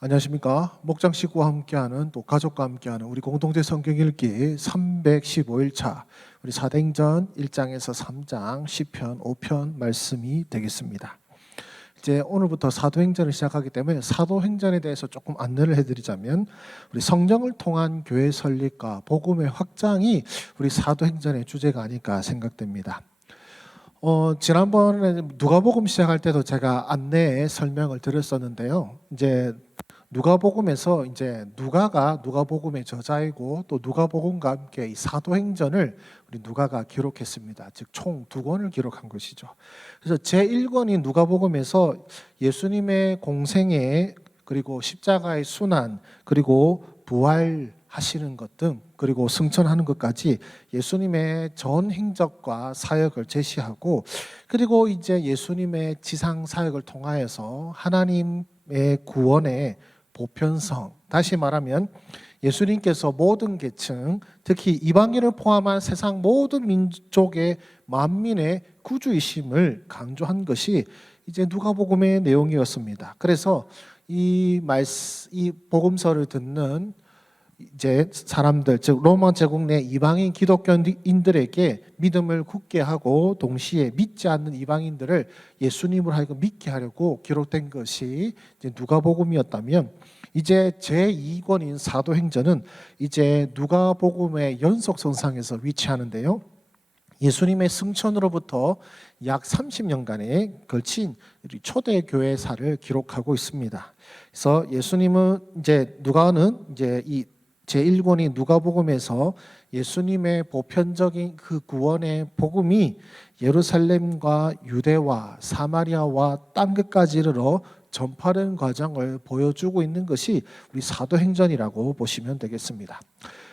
안녕하십니까. 목장 식구와 함께하는 또 가족과 함께하는 우리 공동체 성경 읽기 315일차 우리 사도행전 1장에서 3장 10편 5편 말씀이 되겠습니다. 이제 오늘부터 사도행전을 시작하기 때문에 사도행전에 대해서 조금 안내를 해드리자면 우리 성령을 통한 교회 설립과 복음의 확장이 우리 사도행전의 주제가 아닐까 생각됩니다. 지난번에 누가복음 시작할 때도 제가 안내에 설명을 드렸었는데요. 이제 누가복음에서 이제 누가복음의 저자이고 또 누가복음과 함께 이 사도행전을 우리 누가가 기록했습니다. 즉 총 2권을 기록한 것이죠. 그래서 제1권인 누가복음에서 예수님의 공생애 그리고 십자가의 순환 그리고 부활하시는 것 등 그리고 승천하는 것까지 예수님의 전 행적과 사역을 제시하고 그리고 이제 예수님의 지상 사역을 통하여서 하나님의 구원의 보편성, 다시 말하면 예수님께서 모든 계층, 특히 이방인을 포함한 세상 모든 민족의 만민의 구주이심을 강조한 것이 이제 누가복음의 내용이었습니다. 그래서 이 복음서를 듣는 이제 사람들, 즉 로마 제국 내 이방인 기독교인들에게 믿음을 굳게 하고 동시에 믿지 않는 이방인들을 예수님을 하여금 믿게 하려고 기록된 것이 이제 누가복음이었다면, 이제 제2권인 사도행전은 이제 누가복음의 연속선상에서 위치하는데요. 예수님의 승천으로부터 약 30년간에 걸친 초대교회사를 기록하고 있습니다. 그래서 예수님은 누가는 이 제1권인 누가복음에서 예수님의 보편적인 그 구원의 복음이 예루살렘과 유대와 사마리아와 땅끝까지 이르러 전파되는 과정을 보여주고 있는 것이 우리 사도행전이라고 보시면 되겠습니다.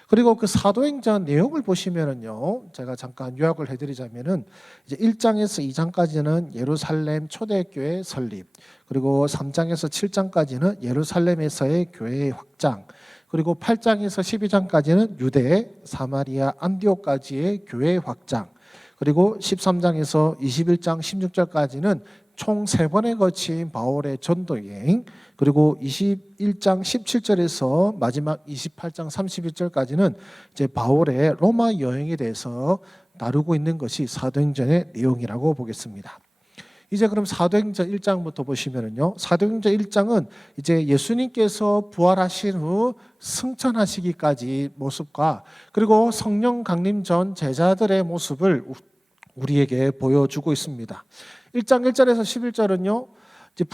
그리고 그 사도행전 내용을 보시면은요, 제가 잠깐 요약을 해드리자면은 이제 1장에서 2장까지는 예루살렘 초대교회 설립, 그리고 3장에서 7장까지는 예루살렘에서의 교회의 확장, 그리고 8장에서 12장까지는 유대, 사마리아, 안디옥까지의 교회 확장, 그리고 13장에서 21장, 16절까지는 총 3번에 거친 바울의 전도 여행, 그리고 21장 17절에서 마지막 28장 31절까지는 이제 바울의 로마 여행에 대해서 다루고 있는 것이 사도행전의 내용이라고 보겠습니다. 이제 그럼 사도행전 1장부터 보시면은요, 사도행전 1장은 이제 예수님께서 부활하신 후 승천하시기까지 모습과 그리고 성령 강림 전 제자들의 모습을 우리에게 보여주고 있습니다. 1장 1절에서 11절은요, 이제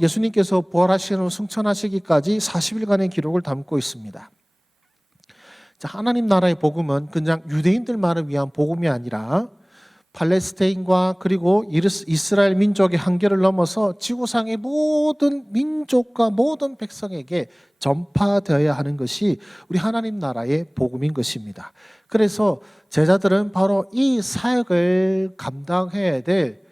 예수님께서 부활하신 후 승천하시기까지 40일간의 기록을 담고 있습니다. 자, 하나님 나라의 복음은 그냥 유대인들만을 위한 복음이 아니라 팔레스타인과 그리고 이스라엘 민족의 한계를 넘어서 지구상의 모든 민족과 모든 백성에게 전파되어야 하는 것이 우리 하나님 나라의 복음인 것입니다. 그래서 제자들은 바로 이 사역을 감당해야 될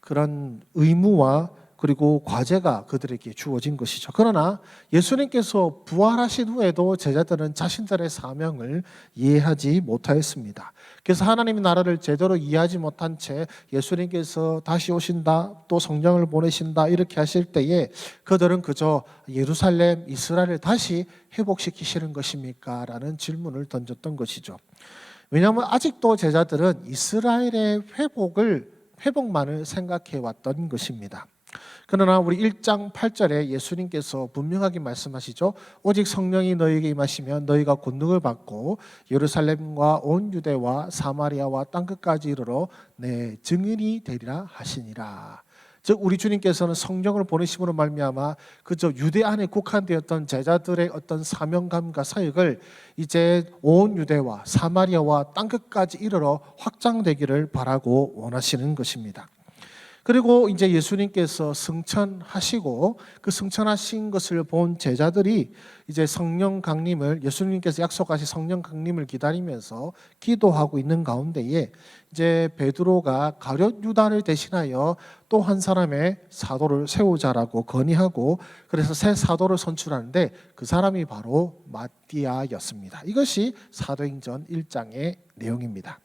그런 의무와 그리고 과제가 그들에게 주어진 것이죠. 그러나 예수님께서 부활하신 후에도 제자들은 자신들의 사명을 이해하지 못하였습니다. 그래서 하나님의 나라를 제대로 이해하지 못한 채 예수님께서 다시 오신다, 또 성령을 보내신다 이렇게 하실 때에 그들은 그저 예루살렘, 이스라엘을 다시 회복시키시는 것입니까? 라는 질문을 던졌던 것이죠. 왜냐하면 아직도 제자들은 이스라엘의 회복만을 생각해 왔던 것입니다. 그러나 우리 1장 8절에 예수님께서 분명하게 말씀하시죠. 오직 성령이 너희에게 임하시면 너희가 권능을 받고 예루살렘과 온 유대와 사마리아와 땅끝까지 이르러 내 증인이 되리라 하시니라. 즉 우리 주님께서는 성령을 보내심으로 말미암아 그저 유대 안에 국한되었던 제자들의 어떤 사명감과 사역을 이제 온 유대와 사마리아와 땅끝까지 이르러 확장되기를 바라고 원하시는 것입니다. 그리고 이제 예수님께서 승천하시고 그 승천하신 것을 본 제자들이 이제 성령 강림을, 예수님께서 약속하신 성령 강림을 기다리면서 기도하고 있는 가운데에 이제 베드로가 가룟 유다를 대신하여 또 한 사람의 사도를 세우자라고 건의하고 그래서 새 사도를 선출하는데 그 사람이 바로 마띠아였습니다. 이것이 사도행전 1장의 내용입니다.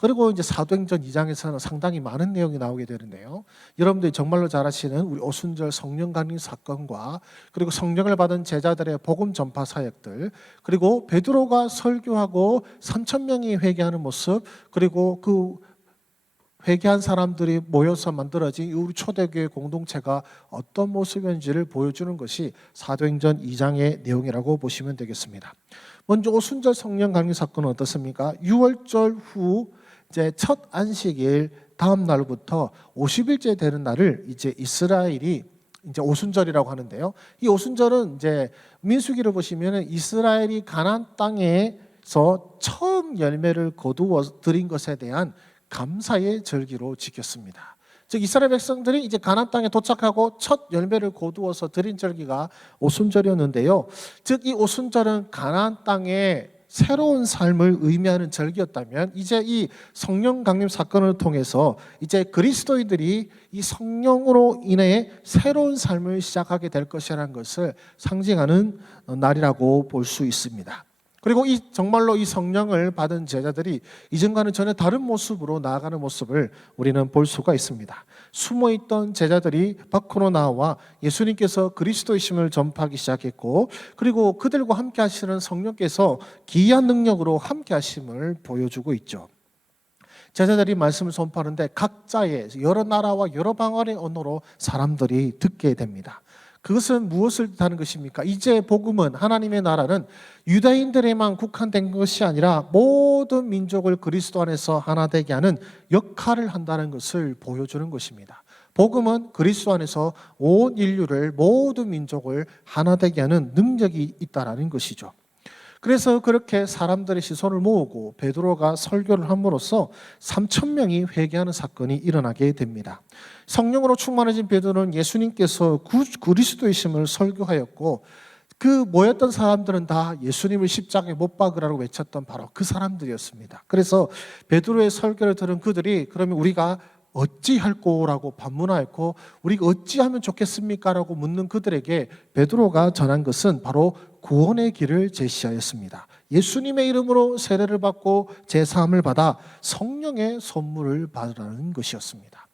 그리고 이제 사도행전 2장에서는 상당히 많은 내용이 나오게 되는데요. 여러분들이 정말로 잘 아시는 우리 오순절 성령 강림 사건과 그리고 성령을 받은 제자들의 복음 전파 사역들, 그리고 베드로가 설교하고 3천 명이 회개하는 모습, 그리고 그 회개한 사람들이 모여서 만들어진 우리 초대교회 공동체가 어떤 모습인지를 보여주는 것이 사도행전 2장의 내용이라고 보시면 되겠습니다. 먼저 오순절 성령 강림 사건은 어떻습니까? 6월절 후 이제 첫 안식일 다음 날부터 50일째 되는 날을 이제 이스라엘이 이제 오순절이라고 하는데요. 이 오순절은 이제 민수기를 보시면은 이스라엘이 가나안 땅에서 처음 열매를 거두어 들인 것에 대한 감사의 절기로 지켰습니다. 즉 이스라엘 백성들이 이제 가나안 땅에 도착하고 첫 열매를 거두어서 드린 절기가 오순절이었는데요. 즉 이 오순절은 가나안 땅의 새로운 삶을 의미하는 절기였다면 이제 이 성령 강림 사건을 통해서 이제 그리스도인들이 이 성령으로 인해 새로운 삶을 시작하게 될 것이라는 것을 상징하는 날이라고 볼 수 있습니다. 그리고 정말로 이 성령을 받은 제자들이 이전과는 전혀 다른 모습으로 나아가는 모습을 우리는 볼 수가 있습니다. 숨어있던 제자들이 밖으로 나와 예수님께서 그리스도이심을 전파하기 시작했고, 그리고 그들과 함께 하시는 성령께서 기이한 능력으로 함께 하심을 보여주고 있죠. 제자들이 말씀을 선포하는데 각자의 여러 나라와 여러 방언의 언어로 사람들이 듣게 됩니다. 그것은 무엇을 뜻하는 것입니까? 이제 복음은, 하나님의 나라는 유다인들에만 국한된 것이 아니라 모든 민족을 그리스도 안에서 하나 되게 하는 역할을 한다는 것을 보여주는 것입니다. 복음은 그리스도 안에서 온 인류를, 모든 민족을 하나 되게 하는 능력이 있다는 것이죠. 그래서 그렇게 사람들의 시선을 모으고 베드로가 설교를 함으로써 3천 명이 회개하는 사건이 일어나게 됩니다. 성령으로 충만해진 베드로는 예수님께서 그리스도이심을 설교하였고, 그 모였던 사람들은 다 예수님을 십자가에 못 박으라고 외쳤던 바로 그 사람들이었습니다. 그래서 베드로의 설교를 들은 그들이 그러면 우리가 어찌할꼬라고 반문하였고, 우리가 어찌하면 좋겠습니까? 라고 묻는 그들에게 베드로가 전한 것은 바로 구원의 길을 제시하였습니다. 예수님의 이름으로 세례를 받고 제사함을 받아 성령의 선물을 받으라는 것이었습니다.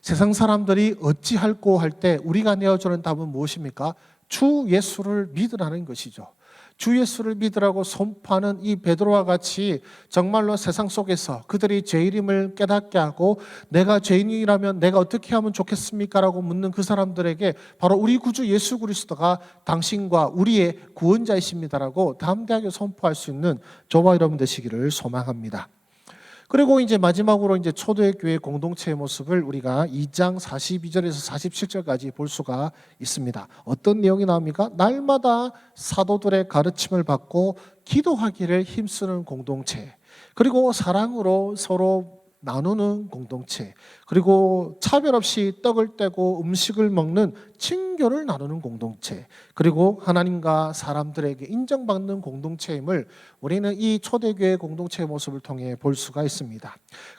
세상 사람들이 어찌할꼬 할 때 우리가 내어주는 답은 무엇입니까? 주 예수를 믿으라는 것이죠. 주 예수를 믿으라고 선포하는 이 베드로와 같이 정말로 세상 속에서 그들이 죄인임을 깨닫게 하고, 내가 죄인이라면 내가 어떻게 하면 좋겠습니까? 라고 묻는 그 사람들에게 바로 우리 구주 예수 그리스도가 당신과 우리의 구원자이십니다라고 담대하게 선포할 수 있는 저와 여러분 되시기를 소망합니다. 그리고 이제 마지막으로 이제 초대교회 공동체의 모습을 우리가 2장 42절에서 47절까지 볼 수가 있습니다. 어떤 내용이 나옵니까? 날마다 사도들의 가르침을 받고 기도하기를 힘쓰는 공동체, 그리고 사랑으로 서로 나누는 공동체, 그리고 차별 없이 떡을 떼고 음식을 먹는 친교를 나누는 공동체, 그리고 하나님과 사람들에게 인정받는 공동체임을 우리는 이 초대교회 공동체의 모습을 통해 볼 수가 있습니다.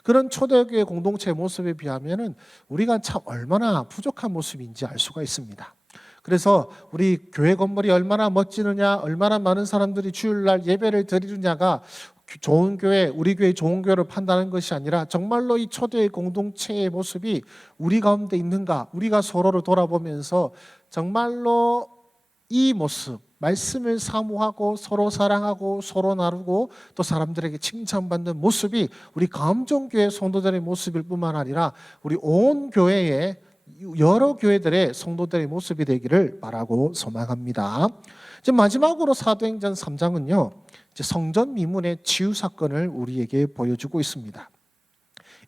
그런 초대교회 공동체의 모습에 비하면 우리가 참 얼마나 부족한 모습인지 알 수가 있습니다. 그래서 우리 교회 건물이 얼마나 멋지느냐, 얼마나 많은 사람들이 주일날 예배를 드리느냐가 좋은 교회, 우리 교회 좋은 교회를 판단하는 것이 아니라 정말로 이 초대의 공동체의 모습이 우리 가운데 있는가, 우리가 서로를 돌아보면서 정말로 이 모습, 말씀을 사모하고 서로 사랑하고 서로 나누고 또 사람들에게 칭찬받는 모습이 우리 감정교회 성도들의 모습일 뿐만 아니라 우리 온 교회의 여러 교회들의 성도들의 모습이 되기를 바라고 소망합니다. 이제 마지막으로 사도행전 3장은요, 성전 미문의 치유 사건을 우리에게 보여주고 있습니다.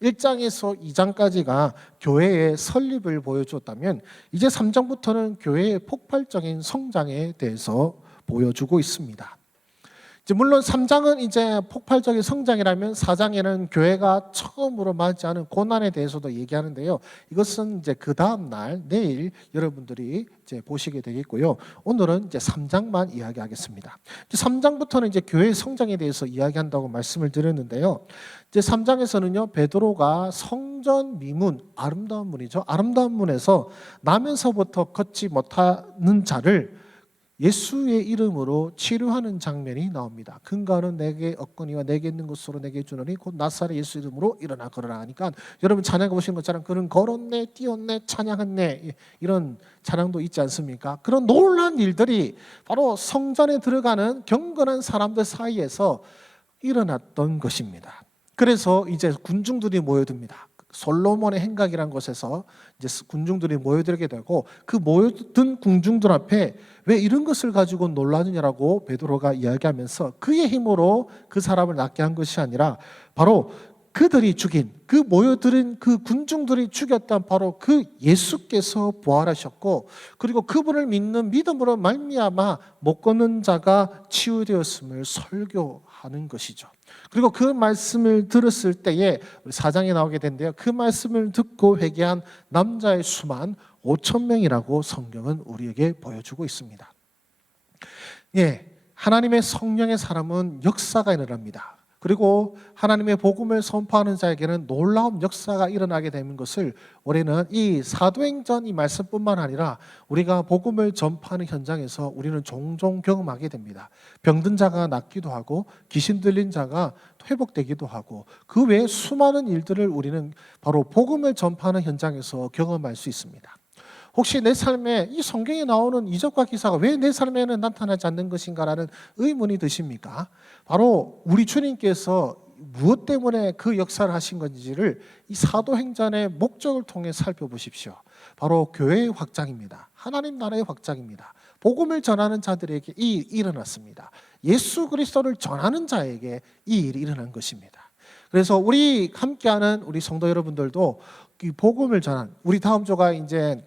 1장에서 2장까지가 교회의 설립을 보여주었다면 이제 3장부터는 교회의 폭발적인 성장에 대해서 보여주고 있습니다. 물론 3장은 이제 폭발적인 성장이라면 4장에는 교회가 처음으로 맞이하는 고난에 대해서도 얘기하는데요. 이것은 이제 그 다음 날 내일 여러분들이 이제 보시게 되겠고요. 오늘은 이제 3장만 이야기하겠습니다. 3장부터는 이제 교회의 성장에 대해서 이야기한다고 말씀을 드렸는데요. 이제 3장에서는요, 베드로가 성전 미문, 아름다운 문이죠. 아름다운 문에서 나면서부터 걷지 못하는 자를 예수의 이름으로 치료하는 장면이 나옵니다. 근거는 내게 얻거니와 내게 있는 것으로 내게 주노니 곧 나사렛 예수 이름으로 일어나 걸어라 하니까, 여러분 찬양 보시는 것처럼 그는 걸었네, 뛰었네, 찬양했네, 이런 찬양도 있지 않습니까? 그런 놀라운 일들이 바로 성전에 들어가는 경건한 사람들 사이에서 일어났던 것입니다. 그래서 이제 군중들이 모여듭니다. 솔로몬의 행각이라는 곳에서 이제 군중들이 모여들게 되고, 그 모여든 군중들 앞에 왜 이런 것을 가지고 놀라느냐라고 베드로가 이야기하면서 그의 힘으로 그 사람을 낫게 한 것이 아니라 바로 그들이 죽인, 그 모여들은 그 군중들이 죽였던 바로 그 예수께서 부활하셨고, 그리고 그분을 믿는 믿음으로 말미암아 못 걷는 자가 치유되었음을 설교하는 것이죠. 그리고 그 말씀을 들었을 때에 우리 4장에 나오게 된대요. 그 말씀을 듣고 회개한 남자의 수만 5천 명이라고 성경은 우리에게 보여주고 있습니다. 예, 하나님의 성령의 사람은 역사가 일어납니다. 그리고 하나님의 복음을 선포하는 자에게는 놀라운 역사가 일어나게 되는 것을 우리는 이 사도행전 이 말씀뿐만 아니라 우리가 복음을 전파하는 현장에서 우리는 종종 경험하게 됩니다. 병든 자가 낫기도 하고 귀신 들린 자가 회복되기도 하고, 그 외에 수많은 일들을 우리는 바로 복음을 전파하는 현장에서 경험할 수 있습니다. 혹시 내 삶에 이 성경에 나오는 이적과 기사가 왜 내 삶에는 나타나지 않는 것인가라는 의문이 드십니까? 바로 우리 주님께서 무엇 때문에 그 역사를 하신 건지를 이 사도행전의 목적을 통해 살펴보십시오. 바로 교회의 확장입니다. 하나님 나라의 확장입니다. 복음을 전하는 자들에게 이 일이 일어났습니다. 예수 그리스도를 전하는 자에게 이 일이 일어난 것입니다. 그래서 우리 함께하는 우리 성도 여러분들도 이 복음을 전한, 우리 다음 주가 이제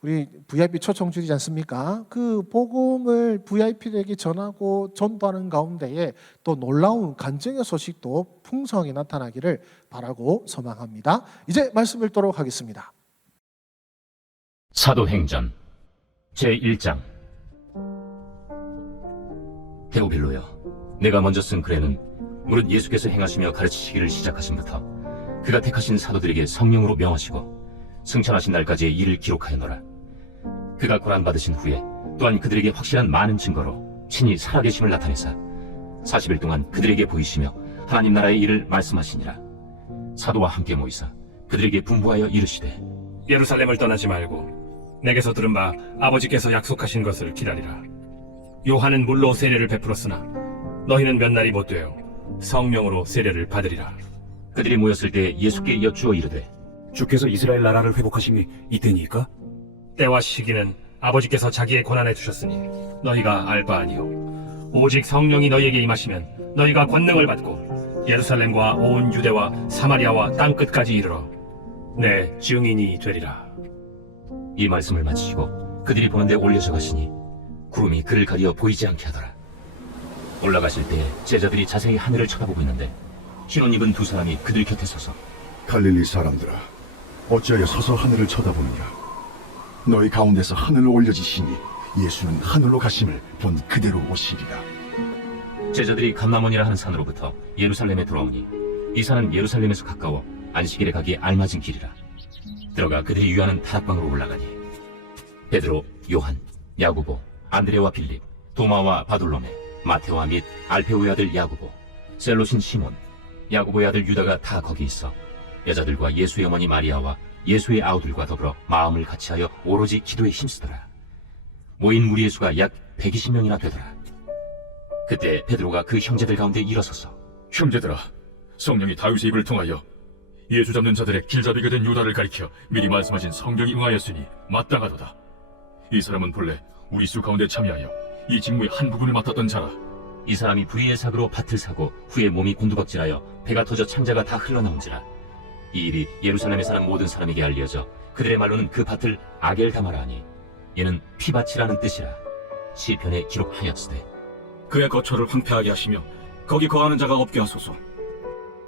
우리 VIP 초청주이지 않습니까? 그 복음을 VIP들에게 전하고 전도하는 가운데에 또 놀라운 간증의 소식도 풍성하게 나타나기를 바라고 소망합니다. 이제 말씀 읽도록 하겠습니다. 사도행전 제1장. 데오빌로여, 내가 먼저 쓴 글에는 무릇 예수께서 행하시며 가르치시기를 시작하신부터 그가 택하신 사도들에게 성령으로 명하시고 승천하신 날까지의 일을 기록하였노라. 그가 고난받으신 후에 또한 그들에게 확실한 많은 증거로 친히 살아계심을 나타내사 40일 동안 그들에게 보이시며 하나님 나라의 일을 말씀하시니라. 사도와 함께 모이사 그들에게 분부하여 이르시되, 예루살렘을 떠나지 말고 내게서 들은 바 아버지께서 약속하신 것을 기다리라. 요한은 물로 세례를 베풀었으나 너희는 몇 날이 못되어 성령으로 세례를 받으리라. 그들이 모였을 때 예수께 여쭈어 이르되, 주께서 이스라엘 나라를 회복하심이 이때니까? 때와 시기는 아버지께서 자기의 권한에 주셨으니 너희가 알 바 아니요 오직 성령이 너희에게 임하시면 너희가 권능을 받고 예루살렘과 온 유대와 사마리아와 땅끝까지 이르러 내 증인이 되리라. 이 말씀을 마치시고 그들이 보는 데 올려져 가시니 구름이 그를 가리어 보이지 않게 하더라. 올라가실 때에 제자들이 자세히 하늘을 쳐다보고 있는데 흰옷 입은 두 사람이 그들 곁에 서서, 갈릴리 사람들아, 어찌하여 서서 하늘을 쳐다보느냐? 너희 가운데서 하늘로 올려지시니 예수는 하늘로 가심을 본 그대로 오시리라. 제자들이 감람원이라 하는 산으로부터 예루살렘에 돌아오니 이 산은 예루살렘에서 가까워 안식일에 가기에 알맞은 길이라. 들어가 그들이 유하는 다락방으로 올라가니 베드로, 요한, 야고보, 안드레와 빌립, 도마와 바돌로메, 마테오와 및 알페오의 아들 야고보, 셀롯인 시몬, 야고보의 아들 유다가 다 거기 있어 여자들과 예수의 어머니 마리아와 예수의 아우들과 더불어 마음을 같이하여 오로지 기도에 힘쓰더라. 모인 무리의 수가 약 120명이나 되더라. 그때 베드로가 그 형제들 가운데 일어서서, 형제들아, 성령이 다윗의 입을 통하여 예수 잡는 자들의 길잡이가 된 유다를 가리켜 미리 말씀하신 성경이 응하였으니 마땅하도다. 이 사람은 본래 우리 수 가운데 참여하여 이 직무의 한 부분을 맡았던 자라. 이 사람이 불의의 사고로 밭을 사고 후에 몸이 곤두박질하여 배가 터져 창자가 다 흘러나온지라. 이 일이 예루살렘에 사는 모든 사람에게 알려져 그들의 말로는 그 밭을 아겔다마라 하니 이는 피밭이라는 뜻이라. 시편에 기록하였으되, 그의 거처를 황폐하게 하시며 거기 거하는 자가 없게 하소서.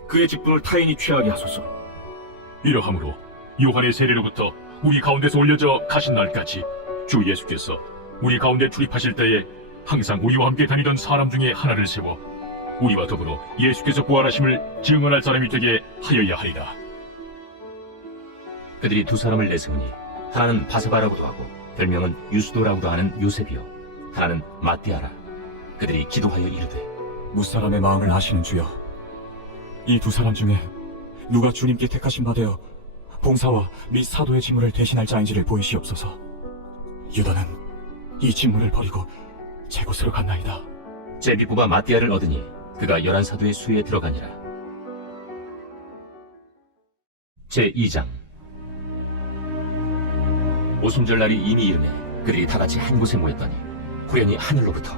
그의 직분을 타인이 취하게 하소서. 이러함으로 요한의 세례로부터 우리 가운데서 올려져 가신 날까지 주 예수께서 우리 가운데 출입하실 때에 항상 우리와 함께 다니던 사람 중에 하나를 세워 우리와 더불어 예수께서 부활하심을 증언할 사람이 되게 하여야 하리라. 그들이 두 사람을 내세우니 하나는 바사바라고도 하고 별명은 유스도라고도 하는 요셉이요 하나는 마띠아라. 그들이 기도하여 이르되 무사람의 마음을 아시는 주여, 이 두 사람 중에 누가 주님께 택하신 바 되어 봉사와 및 사도의 직무를 대신할 자인지를 보이시옵소서. 유다는 이 직무를 버리고 제 곳으로 갔나이다. 제비부가 마띠아를 얻으니 그가 11사도의 수에 들어가니라. 제2장. 오순절날이 이미 이르매 그들이 다 같이 한 곳에 모였더니 후연히 하늘로부터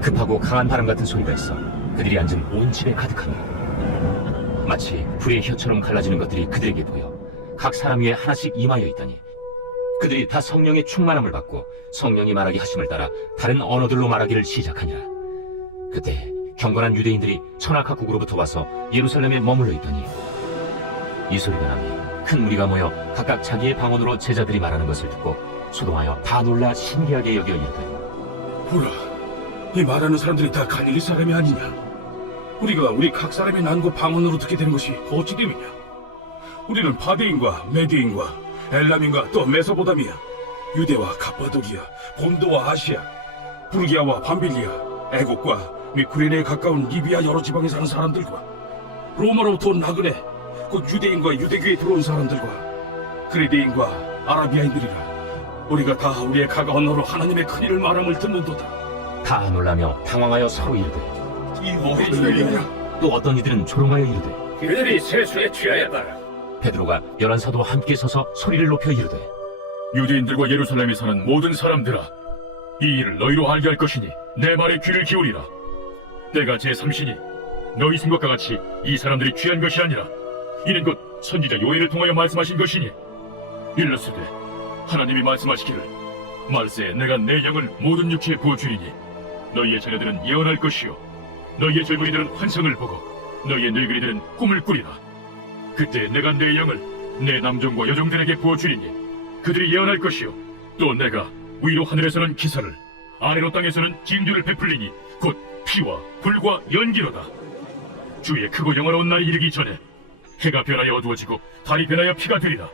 급하고 강한 바람 같은 소리가 있어 그들이 앉은 온 집에 가득하며 마치 불의 혀처럼 갈라지는 것들이 그들에게 보여 각 사람 위에 하나씩 임하여 있더니 그들이 다 성령의 충만함을 받고 성령이 말하게 하심을 따라 다른 언어들로 말하기를 시작하니라. 그때 경건한 유대인들이 천하각국으로부터 와서 예루살렘에 머물러 있더니 이 소리가 나니 큰 무리가 모여 각각 자기의 방언으로 제자들이 말하는 것을 듣고 소동하여 다 놀라 신기하게 여겨 이르되 보라, 이 말하는 사람들이 다 갈릴리 사람이 아니냐? 우리가 우리 각 사람의 난고 방언으로 듣게 되는 것이 어찌 됨이냐? 우리는 바데인과 메디인과 엘람인과 또 메소보다미아, 유대와 갑바도기아, 본도와 아시아, 부르기아와 밤빌리아, 애국과 및 구레네에 가까운 리비아 여러 지방에 사는 사람들과 로마로부터 온 나그네, 곧 유대인과 유대교에 들어온 사람들과 그레데인과 아라비아인들이라. 우리가 다 우리의 각 언어로 하나님의 큰 일을 말함을 듣는도다. 다 놀라며 당황하여 서로 이르되 이 뭐의 일이냐? 또 어떤 이들은 조롱하여 이르되 그들이 세수에 취하였다. 베드로가 11사도와 함께 서서 소리를 높여 이르되 유대인들과 예루살렘에 사는 모든 사람들아, 이 일을 너희로 알게 할 것이니 내 말에 귀를 기울이라. 내가 제3신이 너희 생각과 같이 이 사람들이 취한 것이 아니라 이는 곧 선지자 요엘을 통하여 말씀하신 것이니 일렀으되 하나님이 말씀하시기를 말세에 내가 내 영을 모든 육체에 부어주리니 너희의 자녀들은 예언할 것이요 너희의 젊은이들은 환상을 보고 너희의 늙은이들은 꿈을 꾸리라. 그때 내가 내 영을 내 남종과 여종들에게 부어주리니 그들이 예언할 것이요 또 내가 위로 하늘에서는 기사를 아래로 땅에서는 징조를 베풀리니 곧 피와 불과 연기로다. 주의 크고 영화로운 날이 이르기 전에 해가 변하여 어두워지고 달이 변하여 피가 되리라.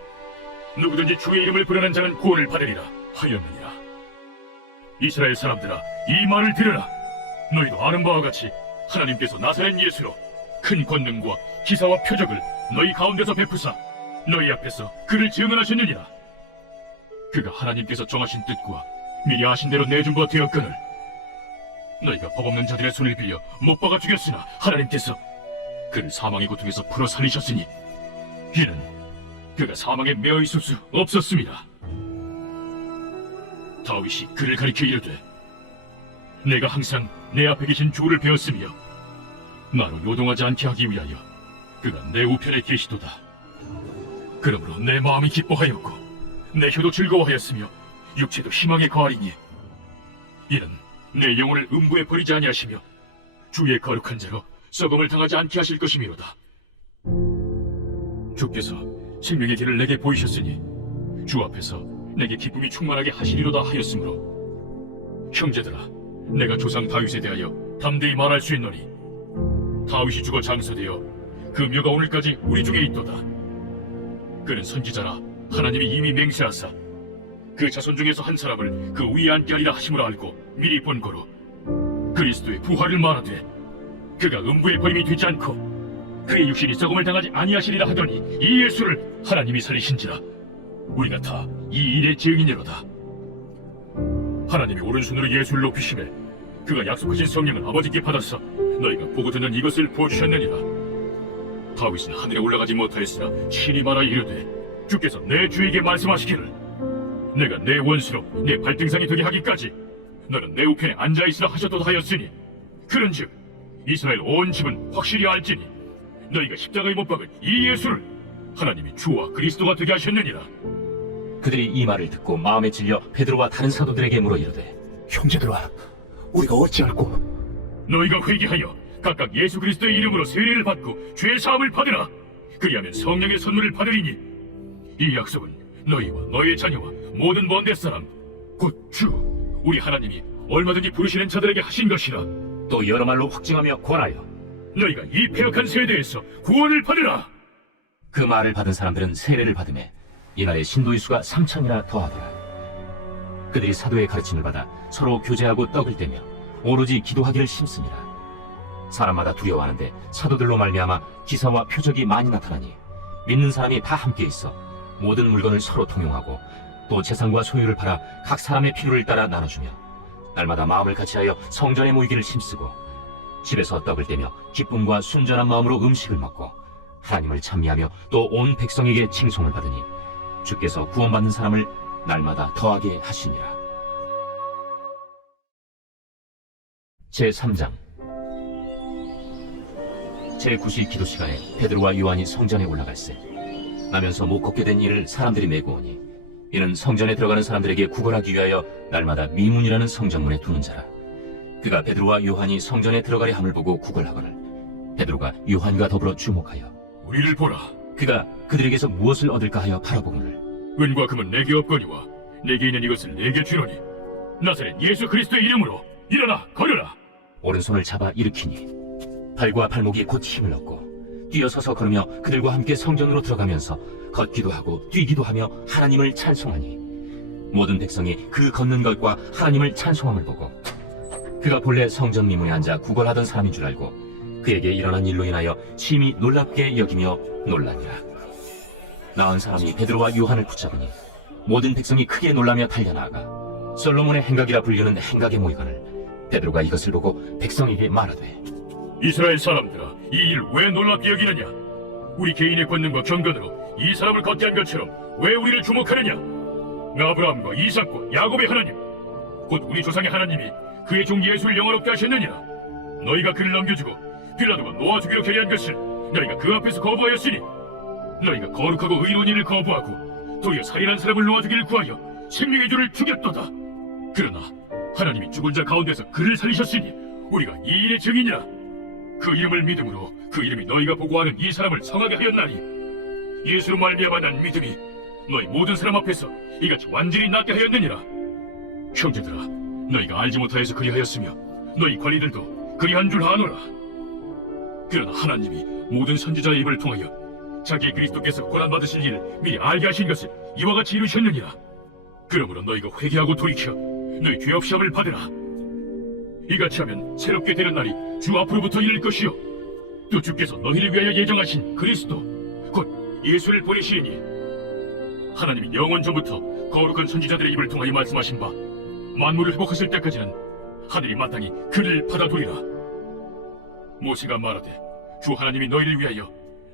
누구든지 주의 이름을 부르는 자는 구원을 받으리라 하였느니라. 이스라엘 사람들아, 이 말을 들으라. 너희도 아는 바와 같이 하나님께서 나사렛 예수로 큰 권능과 기사와 표적을 너희 가운데서 베푸사 너희 앞에서 그를 증언하셨느니라. 그가 하나님께서 정하신 뜻과 미리 아신 대로 내준 바 되었거늘 너희가 법 없는 자들의 손을 빌려 못 박아 죽였으나 하나님께서 그를 사망의 고통에서 풀어 살리셨으니 이는 그가 사망에 매어 있을 수 없었습니다. 다윗이 그를 가리켜 이르되 내가 항상 내 앞에 계신 주를 배웠으며 나로 요동하지 않게 하기 위하여 그가 내 우편에 계시도다. 그러므로 내 마음이 기뻐하였고 내 혀도 즐거워하였으며 육체도 희망에 거하리니 이는 내 영혼을 음부에 버리지 아니하시며 주의 거룩한 자로 썩음을 당하지 않게 하실 것이미로다. 주께서 생명의 길을 내게 보이셨으니 주 앞에서 내게 기쁨이 충만하게 하시리로다 하였으므로 형제들아, 내가 조상 다윗에 대하여 담대히 말할 수 있노니 다윗이 죽어 장사되어 그 묘가 오늘까지 우리 중에 있도다. 그는 선지자라 하나님이 이미 맹세하사 그 자손 중에서 한 사람을 그 위에 앉게 하리라 하심을 알고 미리 본 거로 그리스도의 부활을 말하되 그가 음부의 벌임이 되지 않고 그의 육신이 썩음을 당하지 아니하시리라 하더니 이 예수를 하나님이 살리신지라. 우리가 다 이 일의 증인이로다. 하나님이 오른손으로 예수를 높이시매 그가 약속하신 성령을 아버지께 받아서 너희가 보고 듣는 이것을 부어주셨느니라. 다윗은 하늘에 올라가지 못하였으나 친히 말하 이르되 주께서 내 주에게 말씀하시기를 내가 내 원수로 내 발등상이 되게 하기까지 너는 내 우편에 앉아있으라 하셨도다 하였으니 그런즉 이스라엘 온 집은 확실히 알지니 너희가 십자가에 못 박은 이 예수를 하나님이 주와 그리스도가 되게 하셨느니라. 그들이 이 말을 듣고 마음에 찔려 베드로와 다른 사도들에게 물어 이르되 형제들아, 우리가 어찌할꼬? 너희가 회개하여 각각 예수 그리스도의 이름으로 세례를 받고 죄 사함을 받으라. 그리하면 성령의 선물을 받으리니 이 약속은 너희와 너희의 자녀와 모든 먼 데 사람 곧 주 우리 하나님이 얼마든지 부르시는 자들에게 하신 것이라. 또 여러 말로 확증하며 권하여 너희가 이 패역한 세대에서 구원을 받으라. 그 말을 받은 사람들은 세례를 받으매 이날에 신도의 수가 3,000이나 더하더라. 그들이 사도의 가르침을 받아 서로 교제하고 떡을 떼며 오로지 기도하기를 심습니다. 사람마다 두려워하는데 사도들로 말미암아 기사와 표적이 많이 나타나니 믿는 사람이 다 함께 있어 모든 물건을 서로 통용하고 또 재산과 소유를 팔아 각 사람의 필요를 따라 나눠주며 날마다 마음을 같이하여 성전에 모이기를 힘쓰고 집에서 떡을 떼며 기쁨과 순전한 마음으로 음식을 먹고 하나님을 찬미하며 또 온 백성에게 칭송을 받으니 주께서 구원받는 사람을 날마다 더하게 하시니라. 제3장 제9시 기도 시간에 베드로와 요한이 성전에 올라갈새 나면서 못 걷게 된 이를 사람들이 메고 오니 이는 성전에 들어가는 사람들에게 구걸하기 위하여 날마다 미문이라는 성전문에 두는 자라. 그가 베드로와 요한이 성전에 들어가려 함을 보고 구걸하거늘 베드로가 요한과 더불어 주목하여 우리를 보라. 그가 그들에게서 무엇을 얻을까 하여 바라보거늘 은과 금은 내게 없거니와 내게 있는 이것을 내게 주노니 나사렛 예수 그리스도의 이름으로 일어나 걸으라. 오른손을 잡아 일으키니 발과 발목이 곧 힘을 얻고 뛰어서서 걸으며 그들과 함께 성전으로 들어가면서 걷기도 하고 뛰기도 하며 하나님을 찬송하니 모든 백성이 그 걷는 것과 하나님을 찬송함을 보고 그가 본래 성전 미문에 앉아 구걸하던 사람인 줄 알고 그에게 일어난 일로 인하여 심히 놀랍게 여기며 놀라니라. 나은 사람이 베드로와 요한을 붙잡으니 모든 백성이 크게 놀라며 달려나가 솔로몬의 행각이라 불리는 행각에 모이거늘 베드로가 이것을 보고 백성에게 말하되 이스라엘 사람들아, 이 일 왜 놀랍게 여기느냐? 우리 개인의 권능과 경건으로 이 사람을 걷게 한 것처럼 왜 우리를 주목하느냐? 아브라함과 이삭과 야곱의 하나님, 곧 우리 조상의 하나님이 그의 종 예수를 영화롭게 하셨느니라. 너희가 그를 넘겨주고 빌라도가 놓아주기로 결의한 것을 너희가 그 앞에서 거부하였으니 너희가 거룩하고 의로운 일을 거부하고 도리어 살인한 사람을 놓아주기를 구하여 생명의 주를 죽였도다. 그러나 하나님이 죽은 자 가운데서 그를 살리셨으니 우리가 이 일의 증인이라. 그 이름을 믿음으로 그 이름이 너희가 보고하는 이 사람을 성하게 하였나니 예수로 말미암아 난 믿음이 너희 모든 사람 앞에서 이같이 완전히 낫게 하였느니라. 형제들아, 너희가 알지 못하여서 그리하였으며 너희 관리들도 그리한 줄 아노라. 그러나 하나님이 모든 선지자의 입을 통하여 자기 그리스도께서 고난받으실 일을 미리 알게 하신 것을 이와 같이 이루셨느니라. 그러므로 너희가 회개하고 돌이켜 너희 죄 없이 함을 받으라. 이같이 하면 새롭게 되는 날이 주 앞으로부터 이를 것이요 또 주께서 너희를 위하여 예정하신 그리스도 곧 예수를 보내시리니 하나님이 영원 전부터 거룩한 선지자들의 입을 통하여 말씀하신 바 만물을 회복하실 때까지는 하늘이 마땅히 그를 받아두리라. 모세가 말하되 주 하나님이 너희를 위하여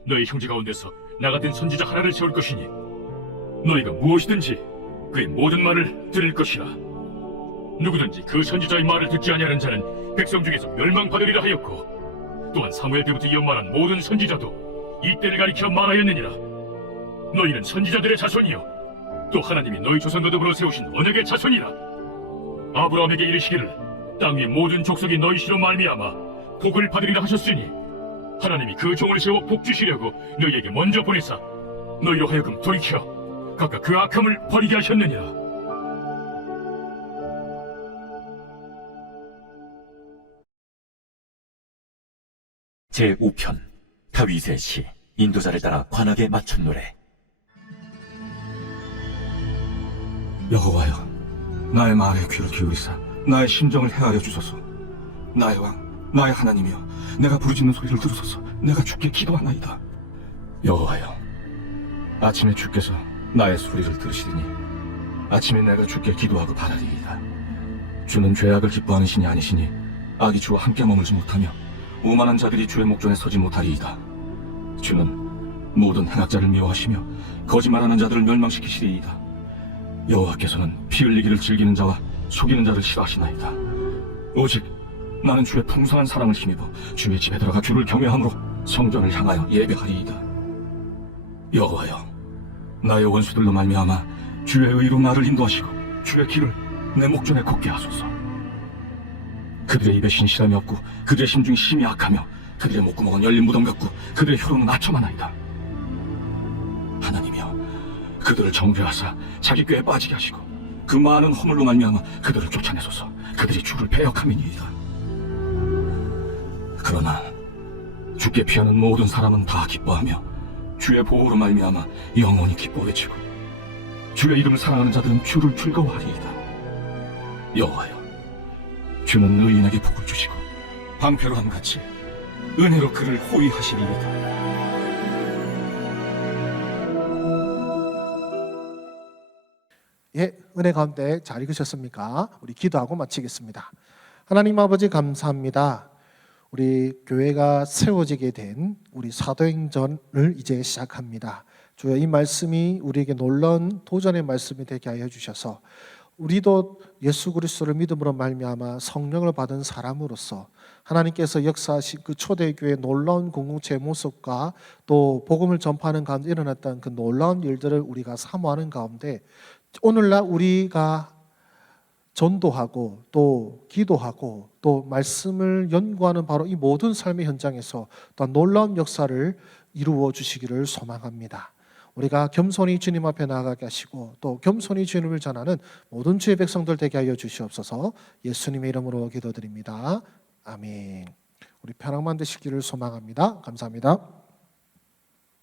너희 형제 가운데서 나 같은 선지자 하나를 세울 것이니 너희가 무엇이든지 그의 모든 말을 들을 것이라. 누구든지 그 선지자의 말을 듣지 아니하는 자는 백성 중에서 멸망받으리라 하였고 또한 사무엘 때부터 이어 말한 모든 선지자도 이때를 가리켜 말하였느니라. 너희는 선지자들의 자손이요 또 하나님이 너희 조상과 더불어 세우신 언약의 자손이라. 아브라함에게 이르시기를 땅 위 모든 족속이 너희 시로 말미암아 복을 받으리라 하셨으니 하나님이 그 종을 세워 복 주시려고 너희에게 먼저 보내사 너희로 하여금 돌이켜 각각 그 악함을 버리게 하셨느니라. 제5편 다윗의 시 인도자를 따라 관악에 맞춘 노래. 여호와여, 나의 말에 귀를 기울이사 나의 심정을 헤아려 주소서. 나의 왕, 나의 하나님이여, 내가 부르짖는 소리를 들으소서. 내가 주께 기도하나이다. 여호와여, 아침에 주께서 나의 소리를 들으시더니 아침에 내가 주께 기도하고 바라리이다. 주는 죄악을 기뻐하는 신이 아니시니 악이 주와 함께 머물지 못하며 오만한 자들이 주의 목전에 서지 못하리이다. 주는 모든 행악자를 미워하시며 거짓말하는 자들을 멸망시키시리이다. 여호와께서는 피 흘리기를 즐기는 자와 속이는 자를 싫어하시나이다. 오직 나는 주의 풍성한 사랑을 힘입어 주의 집에 들어가 주를 경외함으로 성전을 향하여 예배하리이다. 여호와여, 나의 원수들로 말미암아 주의 의로 나를 인도하시고 주의 길을 내 목전에 걷게 하소서. 그들의 입에 신실함이 없고 그들의 심중이 심히 악하며 그들의 목구멍은 열린 무덤 같고 그들의 혀로는 아첨하나이다. 하나님이여, 그들을 정죄하사 자기 꾀에 빠지게 하시고 그 많은 허물로 말미암아 그들을 쫓아내소서. 그들이 주를 배역함이니이다. 그러나 주께 피하는 모든 사람은 다 기뻐하며 주의 보호로 말미암아 영원히 기뻐 외치고 주의 이름을 사랑하는 자들은 주를 즐거워하리이다. 여호와여, 주는 의인에게 복을 주시고 방패로함 같이 은혜로 그를 호위하시리이다. 예, 은혜 가운데 잘 읽으셨습니까? 우리 기도하고 마치겠습니다. 하나님 아버지 감사합니다. 우리 교회가 세워지게 된 우리 사도행전을 이제 시작합니다. 주여, 이 말씀이 우리에게 놀라운 도전의 말씀이 되게 하여 주셔서 우리도 예수 그리스도를 믿음으로 말미암아 성령을 받은 사람으로서 하나님께서 역사하신 그 초대교회의 놀라운 공동체의 모습과 또 복음을 전파하는 가운데 일어났던 그 놀라운 일들을 우리가 사모하는 가운데 오늘날 우리가 전도하고 또 기도하고 또 말씀을 연구하는 바로 이 모든 삶의 현장에서 또한 놀라운 역사를 이루어 주시기를 소망합니다. 우리가 겸손히 주님 앞에 나아가게 하시고 또 겸손히 주님을 전하는 모든 주의 백성들 되게 하여 주시옵소서. 예수님의 이름으로 기도드립니다. 아멘. 우리 편안만 되시기를 소망합니다. 감사합니다.